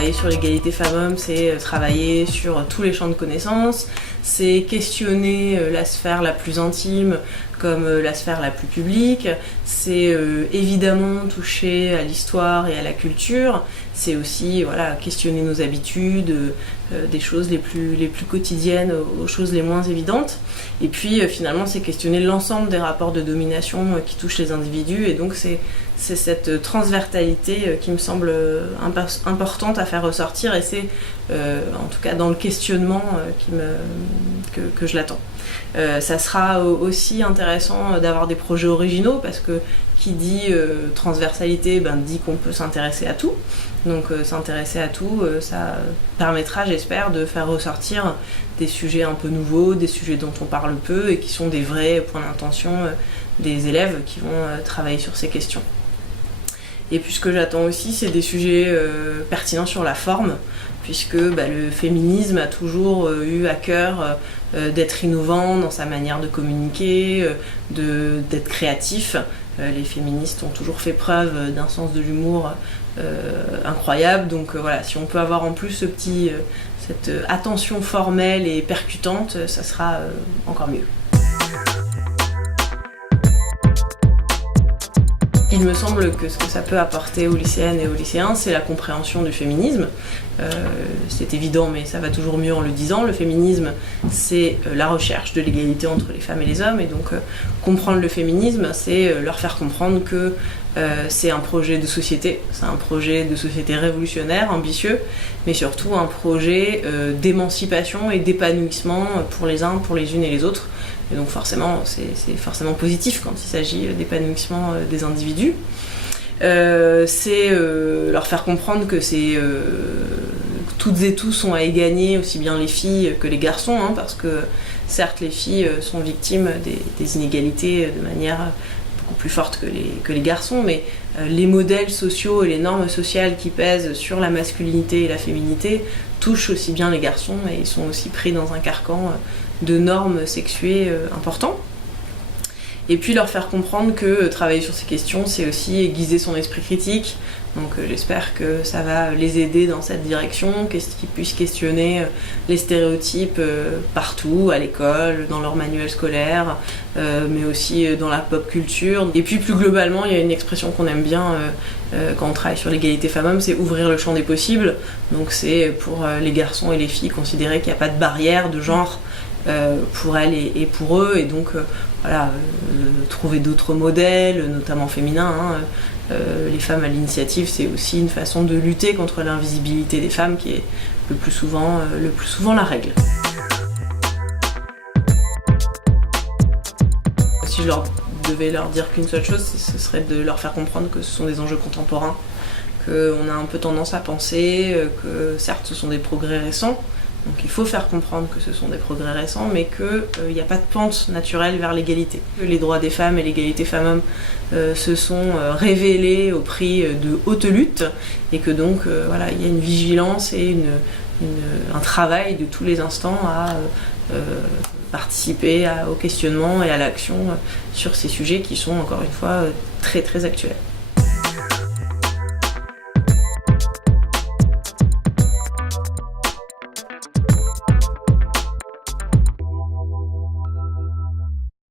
travailler sur l'égalité femmes-hommes, c'est travailler sur tous les champs de connaissances, c'est questionner la sphère la plus intime comme la sphère la plus publique, c'est évidemment toucher à l'histoire et à la culture, c'est aussi questionner nos habitudes, des choses les plus quotidiennes aux choses les moins évidentes. Et puis finalement c'est questionner l'ensemble des rapports de domination qui touchent les individus, et donc c'est cette transversalité qui me semble importante à faire ressortir, et c'est en tout cas dans le questionnement que je l'attends. Ça sera aussi intéressant d'avoir des projets originaux, parce que qui dit transversalité dit qu'on peut s'intéresser à tout. Donc s'intéresser à tout, ça permettra, j'espère, de faire ressortir des sujets un peu nouveaux, des sujets dont on parle peu et qui sont des vrais points d'intention des élèves qui vont travailler sur ces questions. Et puis ce que j'attends aussi, c'est des sujets pertinents sur la forme, puisque le féminisme a toujours eu à cœur d'être innovant dans sa manière de communiquer, d'être créatif. Les féministes ont toujours fait preuve d'un sens de l'humour incroyable, donc si on peut avoir en plus cette attention formelle et percutante, ça sera encore mieux. Il me semble que ce que ça peut apporter aux lycéennes et aux lycéens, c'est la compréhension du féminisme. C'est évident, mais ça va toujours mieux en le disant. Le féminisme, c'est la recherche de l'égalité entre les femmes et les hommes, et donc comprendre le féminisme, c'est leur faire comprendre que c'est un projet de société, c'est un projet de société révolutionnaire, ambitieux, mais surtout un projet d'émancipation et d'épanouissement pour les uns, pour les unes et les autres. Et donc forcément, c'est forcément positif quand il s'agit d'épanouissement des individus. C'est leur faire comprendre que toutes et tous ont à y gagner, aussi bien les filles que les garçons, parce que certes les filles sont victimes des inégalités de manière beaucoup plus forte que les garçons, mais les modèles sociaux et les normes sociales qui pèsent sur la masculinité et la féminité touchent aussi bien les garçons, et ils sont aussi pris dans un carcan de normes sexuées importants. Et puis leur faire comprendre que travailler sur ces questions, c'est aussi aiguiser son esprit critique. Donc j'espère que ça va les aider dans cette direction, qu'ils puissent questionner les stéréotypes partout, à l'école, dans leur manuel scolaire, mais aussi dans la pop culture. Et puis plus globalement, il y a une expression qu'on aime bien quand on travaille sur l'égalité femmes-hommes, c'est ouvrir le champ des possibles. Donc c'est pour les garçons et les filles considérer qu'il n'y a pas de barrière de genre pour elles et pour eux, et donc trouver d'autres modèles, notamment féminins. Les femmes à l'initiative, c'est aussi une façon de lutter contre l'invisibilité des femmes qui est le plus souvent la règle. Si je devais leur dire qu'une seule chose, ce serait de leur faire comprendre que ce sont des enjeux contemporains, qu'on a un peu tendance à penser que certes ce sont des progrès récents, donc il faut faire comprendre que ce sont des progrès récents, mais qu'il n'y a pas de pente naturelle vers l'égalité. Les droits des femmes et l'égalité femmes-hommes se sont révélés au prix de hautes luttes, et que donc il y a une vigilance et un travail de tous les instants à participer au questionnement et à l'action sur ces sujets qui sont encore une fois très très actuels.